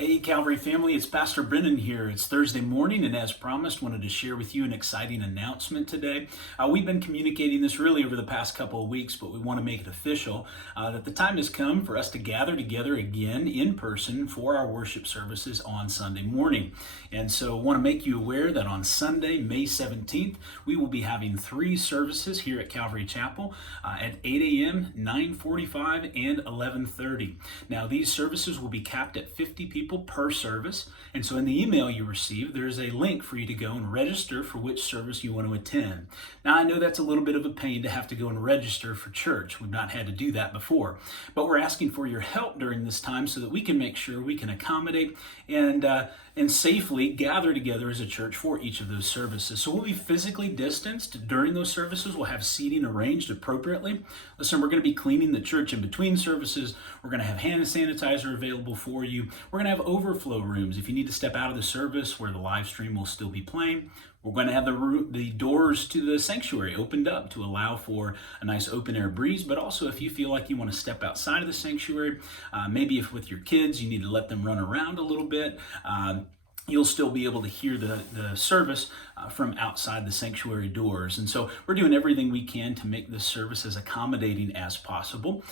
Hey Calvary family, it's Pastor Brennan here. It's Thursday morning, and as promised, wanted to share with you an exciting announcement today. We've been communicating this really over the past couple of weeks, but we want to make it official that the time has come for us to gather together again in person for our worship services on Sunday morning. And so I want to make you aware that on Sunday, May 17th, we will be having 3 services here at Calvary Chapel at 8 a.m., 9:45, and 11:30. Now, these services will be capped at 50 people per service. And so in the email you receive, there's a link for you to go and register for which service you want to attend. Now, I know that's a little bit of a pain to have to go and register for church. We've not had to do that before, but we're asking for your help during this time so that we can make sure we can accommodate and safely gather together as a church for each of those services. So we'll be physically distanced during those services. We'll have seating arranged appropriately. Listen, we're going to be cleaning the church in between services. We're going to have hand sanitizer available for you. We're going to have overflow rooms if you need to step out of the service where the live stream will still be playing. We're going to have the doors to the sanctuary opened up to allow for a nice open air breeze, but also if you feel like you want to step outside of the sanctuary, maybe if with your kids you need to let them run around a little bit, you'll still be able to hear the service from outside the sanctuary doors. And so we're doing everything we can to make this service as accommodating as possible.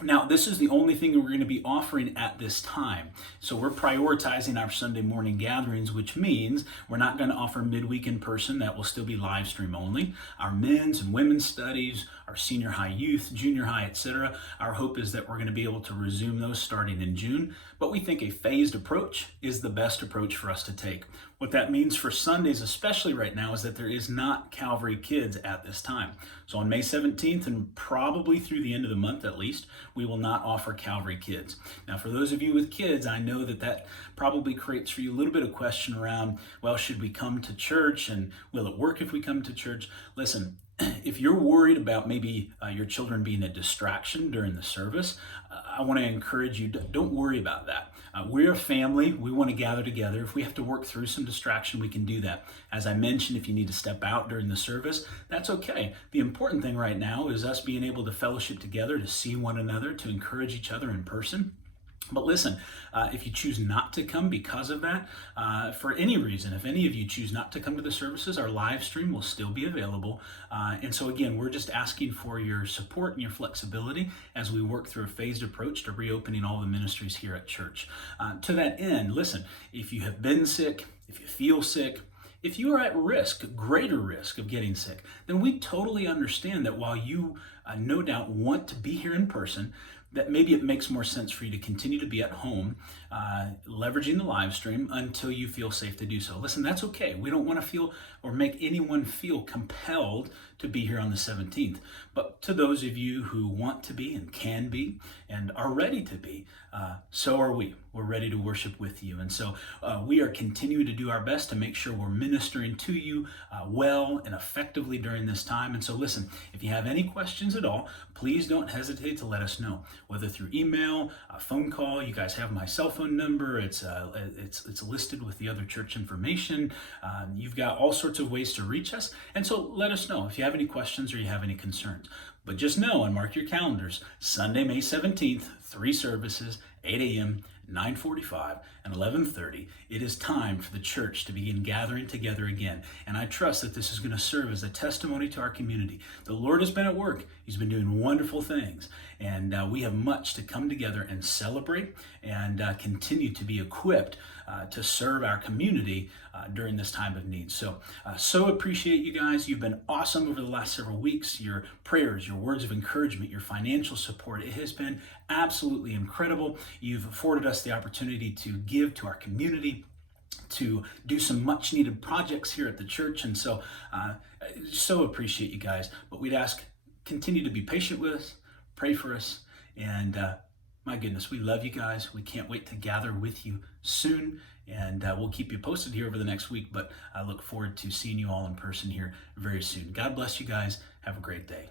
Now, this is the only thing that we're going to be offering at this time. So we're prioritizing our Sunday morning gatherings, which means we're not going to offer midweek in person. That will still be live stream only. Our men's and women's studies, our senior high youth, junior high, etc. Our hope is that we're going to be able to resume those starting in June. But we think a phased approach is the best approach for us to take. What that means for Sundays, especially right now, is that there is not Calvary Kids at this time. So on May 17th and probably through the end of the month at least, we will not offer Calvary Kids. Now, for those of you with kids, I know that probably creates for you a little bit of question around, well, should we come to church and will it work if we come to church? Listen, if you're worried about maybe your children being a distraction during the service, I want to encourage you, don't worry about that. We're a family. We want to gather together. If we have to work through some distraction, we can do that. As I mentioned, if you need to step out during the service, that's okay. The important thing right now is us being able to fellowship together, to see one another, to encourage each other in person. But listen, if you choose not to come because of that, for any reason, if any of you choose not to come to the services, our live stream will still be available. And so again, we're just asking for your support and your flexibility as we work through a phased approach to reopening all the ministries here at church. To that end, listen, if you have been sick, if you feel sick, if you are at risk, greater risk of getting sick, then we totally understand that while you no doubt want to be here in person, that maybe it makes more sense for you to continue to be at home, leveraging the live stream until you feel safe to do so. Listen, that's okay. We don't want to feel or make anyone feel compelled to be here on the 17th. But to those of you who want to be and can be and are ready to be, so are we. We're ready to worship with you. And so we are continuing to do our best to make sure we're ministering to you well and effectively during this time. And so listen, if you have any questions at all, please don't hesitate to let us know, whether through email, a phone call. You guys have my cell phone number. It's listed with the other church information. You've got all sorts of ways to reach us. And so let us know if you have any questions or you have any concerns. But just know and mark your calendars, Sunday, May 17th, 3 services, 8 a.m., 9:45 and 11:30. It is time for the church to begin gathering together again. And I trust that this is going to serve as a testimony to our community. The Lord has been at work. He's been doing wonderful things. And we have much to come together and celebrate and continue to be equipped to serve our community during this time of need. So appreciate you guys. You've been awesome over the last several weeks. Your prayers, your words of encouragement, your financial support, it has been absolutely incredible. You've afforded us the opportunity to give to our community, to do some much needed projects here at the church. And so appreciate you guys. But we'd ask, continue to be patient with us, pray for us, and my goodness, we love you guys. We can't wait to gather with you soon, and we'll keep you posted here over the next week, but I look forward to seeing you all in person here very soon. God bless you guys. Have a great day.